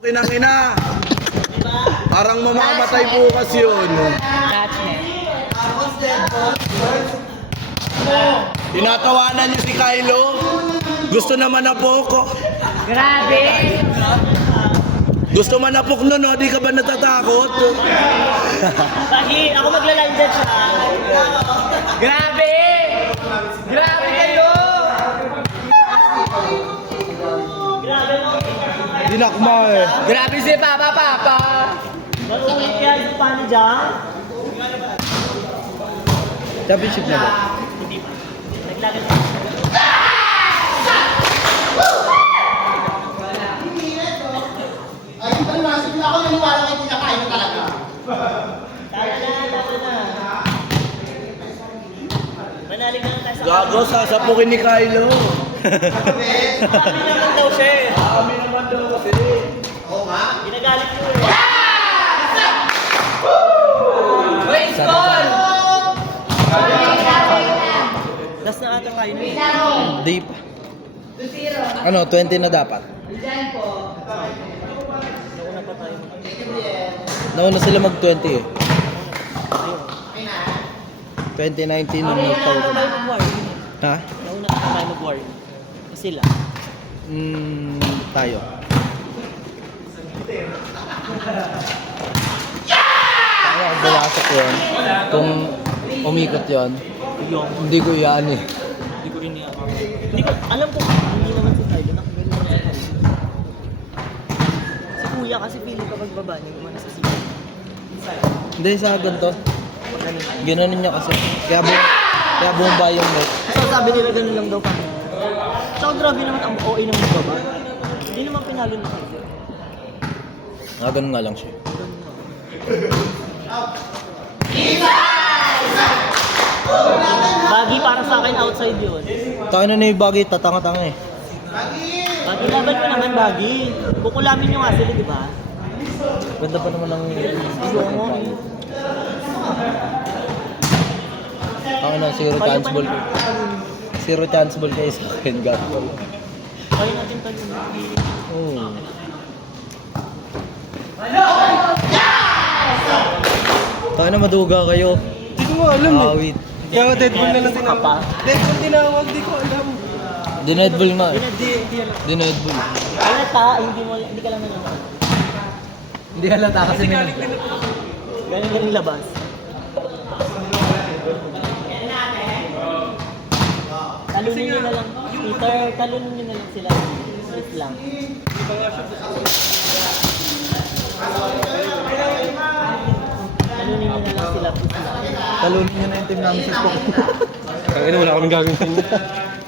Kinang ina. Parang mamamatay bukas yun. Tinatawanan niyo si Kylo. Gusto naman na poko. Grabe! Gusto man na pok nun, no? Di ka ba natatakot? Pagi, ako maglalandan siya. Grabe! Grabe kayo! Grabe mo. Di na kumain. Grabe si Papa! Marunong yan sa paano dyan? Championship na ba? Hindi pa. Naglagan Ay, ito na, sige ako naniwala kay Tita Kayo talaga. Tama na. Manalig na lang tayo sa Gago, sasapukin ni Kylo. Kami naman daw siya eh. Kami naman daw kasi. Oo nga. Ginagalit ko eh. Wait, score! Last na ata kayo na eh. Di pa. Ano, 20 na dapat? Nauna pa tayo. Nauna sila mag-20 eh. 2019 nung nagtaw ko. Nauna tayo mag-war. Ha? Nauna pa tayo mag-war. Sila. Tayo. Kaya ang bawasak yun. Kung umikot yun, Yung. hindi ko iyaan eh. Hindi ko rin yan. Hindi ko, alam ko, hindi naman si Tyler. Nakagaling naman si Tyler. Si Kuya kasi pili ka pagbaba niya. Kumana sa siya. Hindi, sa ganito. Pag ganun. Ginanon niya kasi. Kaya bumaba yung net. So sabi nila ganun lang daw kami. So grabe naman ang OA ng baba. Hindi naman pinalo na Tyler. Ganun nga lang siya. Bagi para sa akin outside yun. Tayo na yung bagay, tatanga-tanga eh. Bagi laban mo naman Bagi. Kukulamin nyo nga sila, di ba? Ganda pa naman ng... Ako na, zero chance ball kayo sa akin, gago. Kaya natin talon. Oo. Tayo na maduga kayo. Hindi ko alam eh. Awit. Kaya Deadpool na lang Ka tinawag. pa? Deadpool tinawag, di ko alam. Denied-bull nga eh. Hindi alam. Denied-bull. Halata, hindi ka lang nanonood. Hindi halata kasi may... Galing labas. Talunin nyo na lang. Peter, talunin nyo na lang sila. Wait lang. Talunin nyo na lang sila. Talunin nyo na yung team namin sa sport. Kaya wala kaming gagawin sa inyo.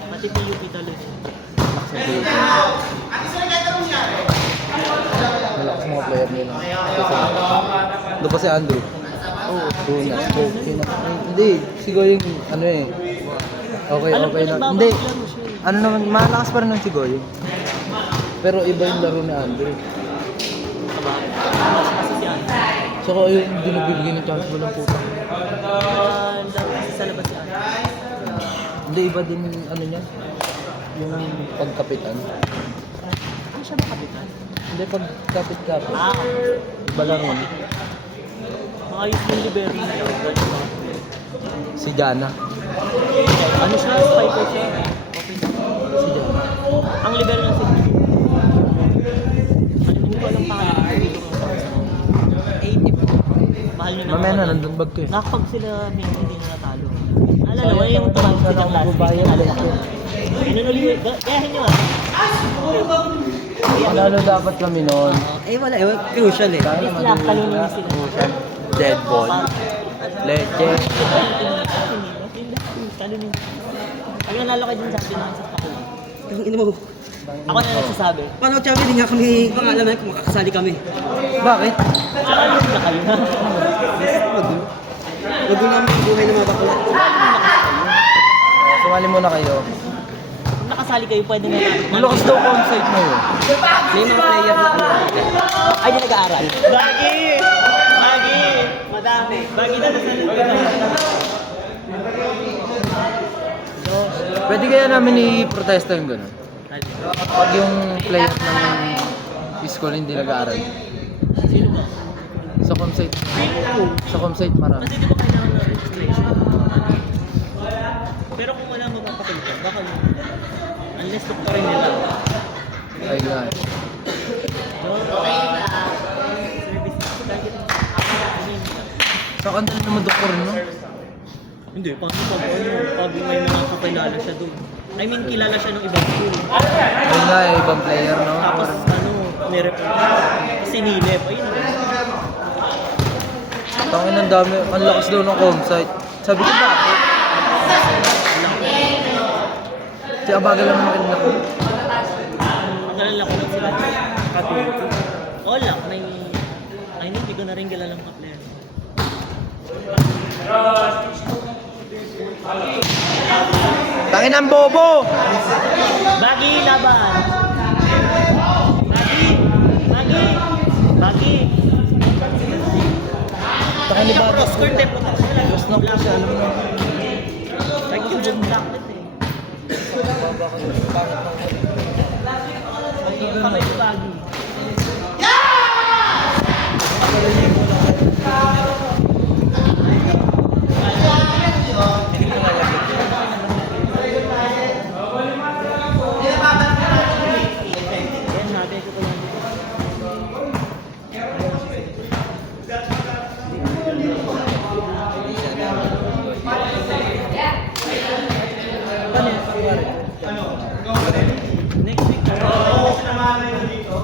Pati PUP talunin. Malakas mga player nila. Doon pa si Andrew. Oo. Doon na. Hindi, siguro yung ano eh. Okay na. Hindi. Ano naman, malakas pa rin ng Sigoy. Pero iba yung laro ni Andrew. Kasi si Ana. Saka yun, hindi nagbibigay ng chance walang puta. Kasi sa labas si Ana. Hindi, iba din ano niya. Yung pagkapitan. Ano siya ba kapitan? Hindi, pagkapit-kapit. Ah, Iba laro niya. makayos yung libero nila. Si Jana. Ano siya? Spiker siya. Okay. Si Jana. Ang libero niya si hindi ko alam pangalan. 80 po. Mahal niyo na. Mamaya na, nandun bag ko eh. Nakapag sila hindi na natalo. Alala mo yung tumawag silang last week. Alala ko. Inunulit. Gayahin niyo ah. Manalo dapat kami noon. Eh wala, crucial eh. Please lang, talunin niyo sila. Dead ball. Leche. Talunin. Pag nanalo kayo dun sa atin, nakasas ako. Ang ina mo. Ako na nagsasabi. Paano Chavi, hindi nga kami pangalaman kung makakasali kami. Bakit? Talunin na kayo na. Wag mo namin yung buhay ng mga bakla. Sumali muna kayo. Kung nakasali kayo, pwede na natin. Malakas daw onside mo yun. May mga player na ano. Ay, di nag-aaral. Bagi! Bagi! Madami. Bagi na Pwede kaya namin i-protesta yung gano'n? Pag yung player ng school hindi nag-aaral. Sino ba? Sa Comsite. Sino? Sa Comsite marami. Kasi di ba kailangan ng registration? Pero kung wala mapapakita, baka yun. Unless doktorin nila. Ay, God. Sa kandali naman doktor, no? Hindi, paano pag may mga kakilala siya doon? I mean, kilala siya ng ibang school. Ay nga, ibang player, no? Tapos may sinilip. Ayun. Tangin ang dami, ang lakas daw ng Comsite. Sabi ko bakit? Si Abagal lang naman ako. Ang kalala ko lang sila. Katulog. Wala, may... I know, hindi ko na rin kilalang ka-player. Tangin ang bobo! Bagi laban! Bagi! Bagi! Tangin ni Bago. Score tempo na sila. Tapos na po siya, alam mo na. Like yung jump bracket eh. Yung kamay ni Bagi. Yan, natin ko lang dito. Next week lagi lagi dito.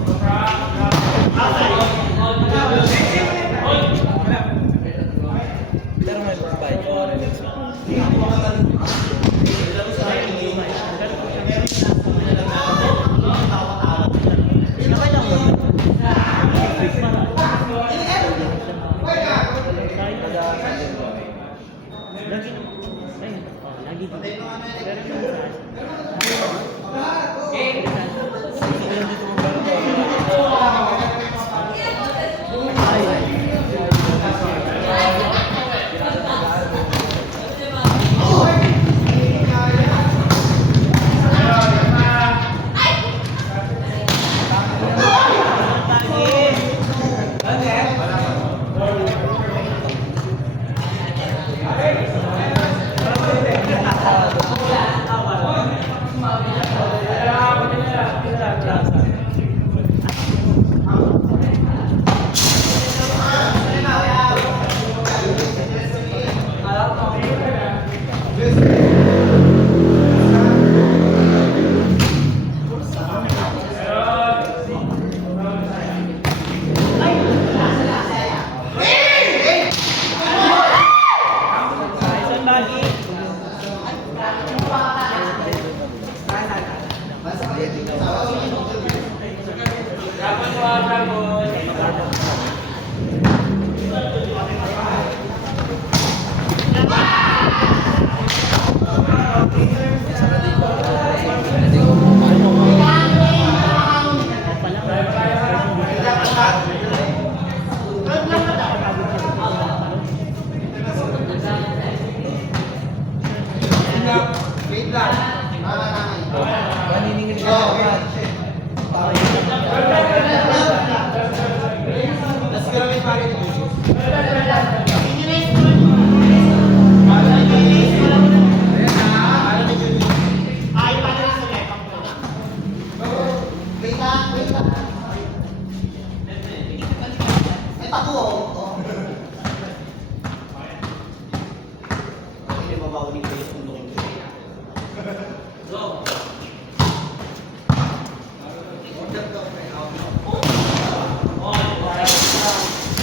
Maniningil ka naman.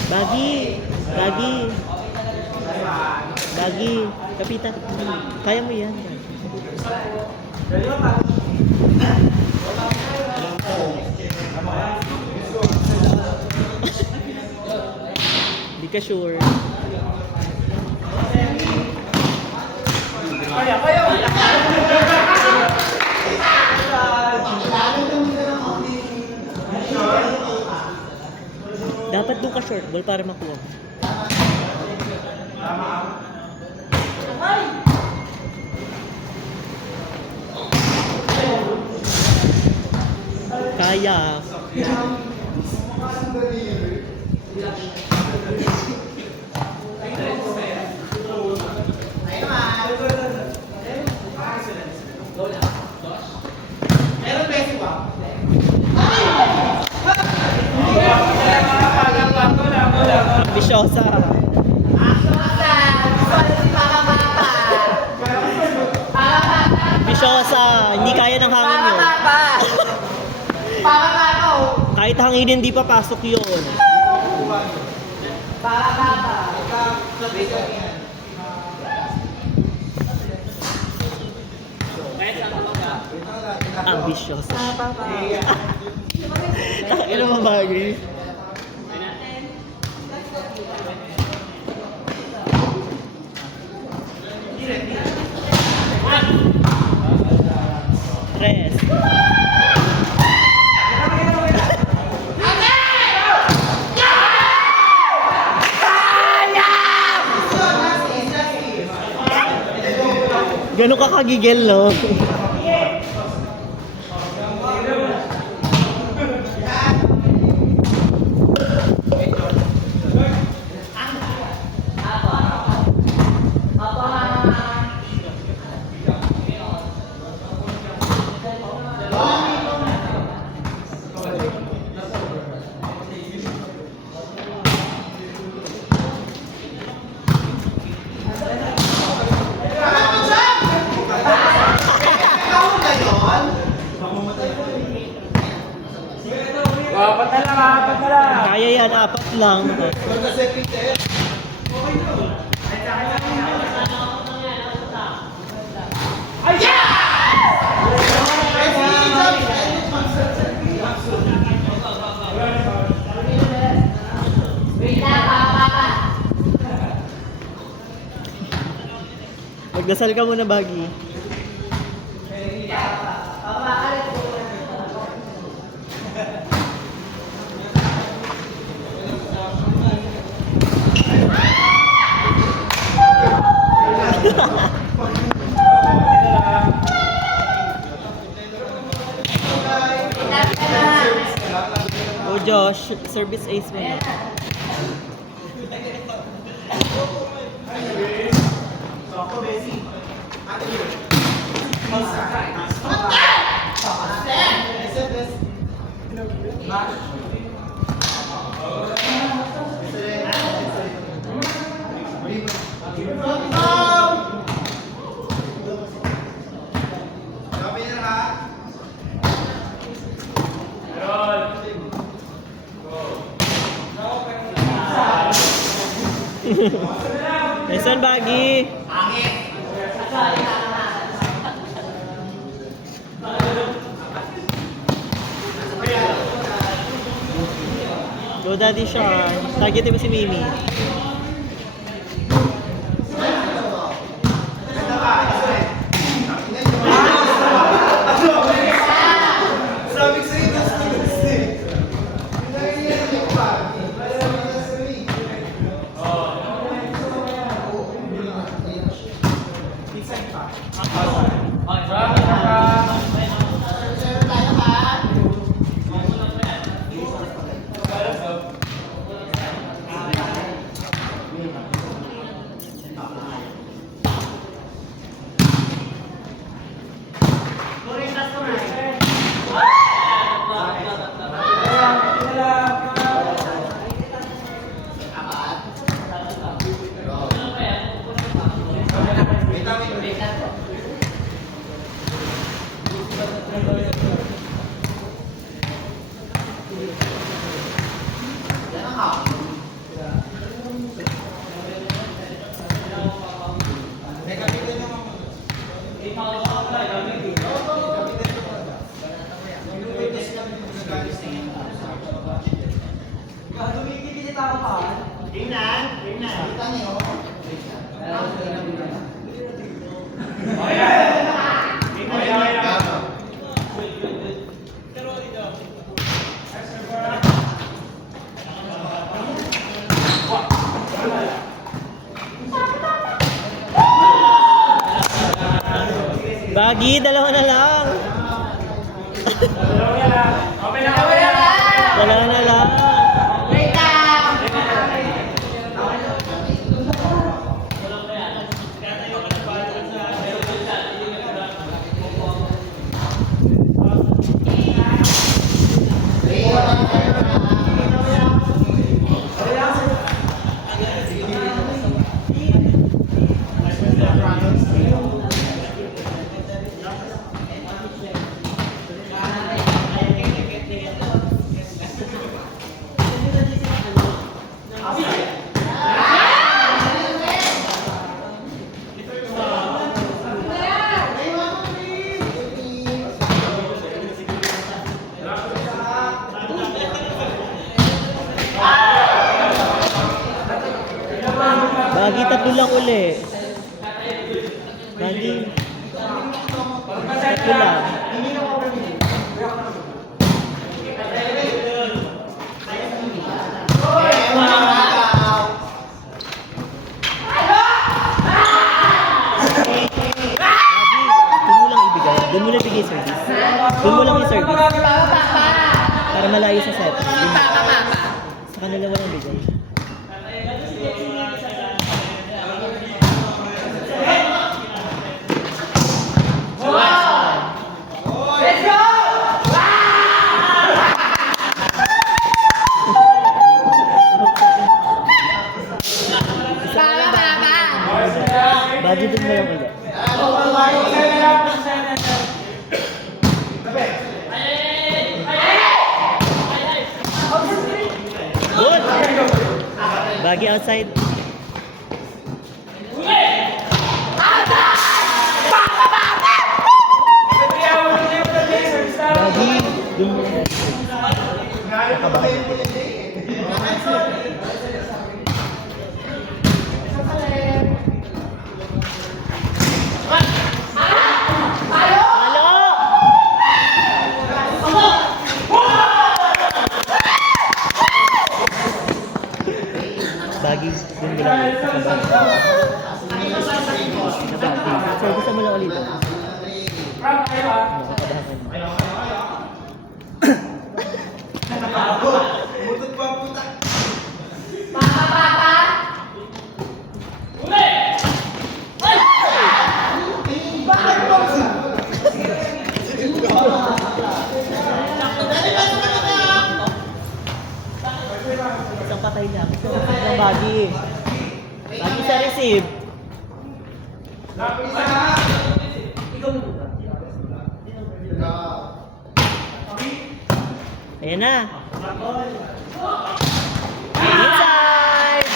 Bagi, Bagi, Bagi, kapitan, kaya mo yan. Hindi ka sure. Dapat doon ka short ball para makuha. Kaya. Meron pesi ba? Ambisyosa. Ambisyosa. Hindi kaya ng hangin yun. Kahit hangin hindi papasok yun. Ambisyosa. Ano mo bagay? Tres. Gano'n ka kagigil, no? Kaya yan, 4 lang. Magdasal ka muna, Baggy. Oh, Josh, service ace mo na. Nice one, Baggy. Go, Daddy Sean. Targetin mo si Mimi. Baggy, dalawa na lang. Dalawa na lang. Bagi, tatlo lang uli. Bagi. Tatlo lang. Doon mo lang ibigay service. Doon mo lang i-service. Para malayo sa set. Sa kanila walang bigay. Bagi doon mo lang ulit. Good! Bagi outside. Bagi, dun mo lang. Bagi, dun mo lang. So, gusto mo lang ulit. Isang patay lang. Isang bagi. Bagi sa receive. Ayan na. Inside!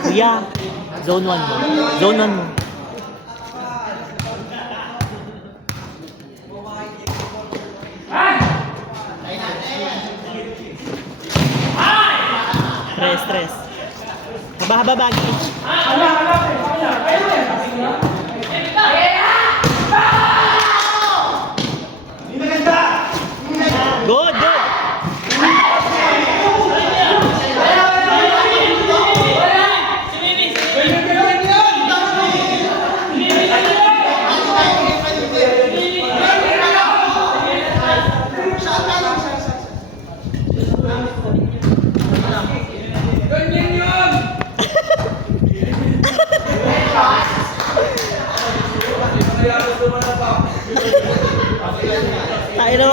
Kuya, zone 1 mo. Zone 1 mo. Stress. Haba-haba bagi. Good.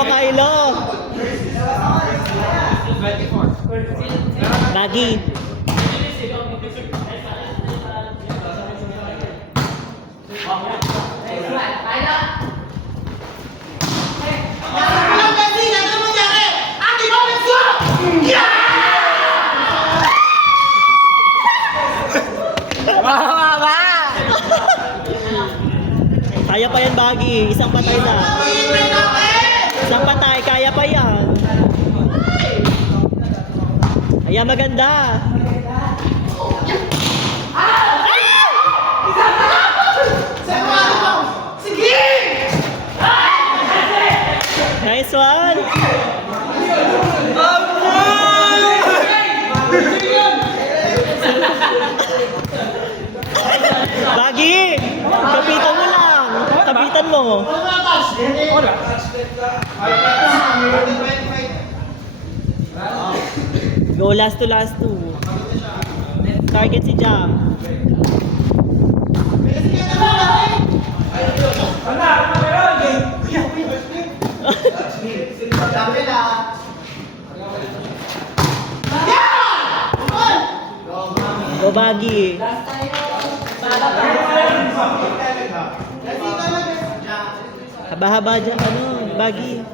Kailo. Bagi. Kaya pa yan, Bagi. Isang patay na. Isang patay, kaya pa yan. Ayan, maganda. Nice one. Bagi, kapitan mo lang. Kapitan mo. Go last to last two. Target si Jam. Go Bagi. Haba-haba dyan, Bagi.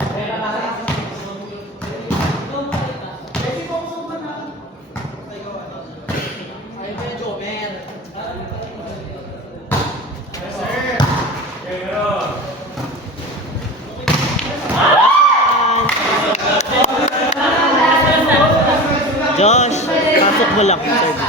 Malaki service.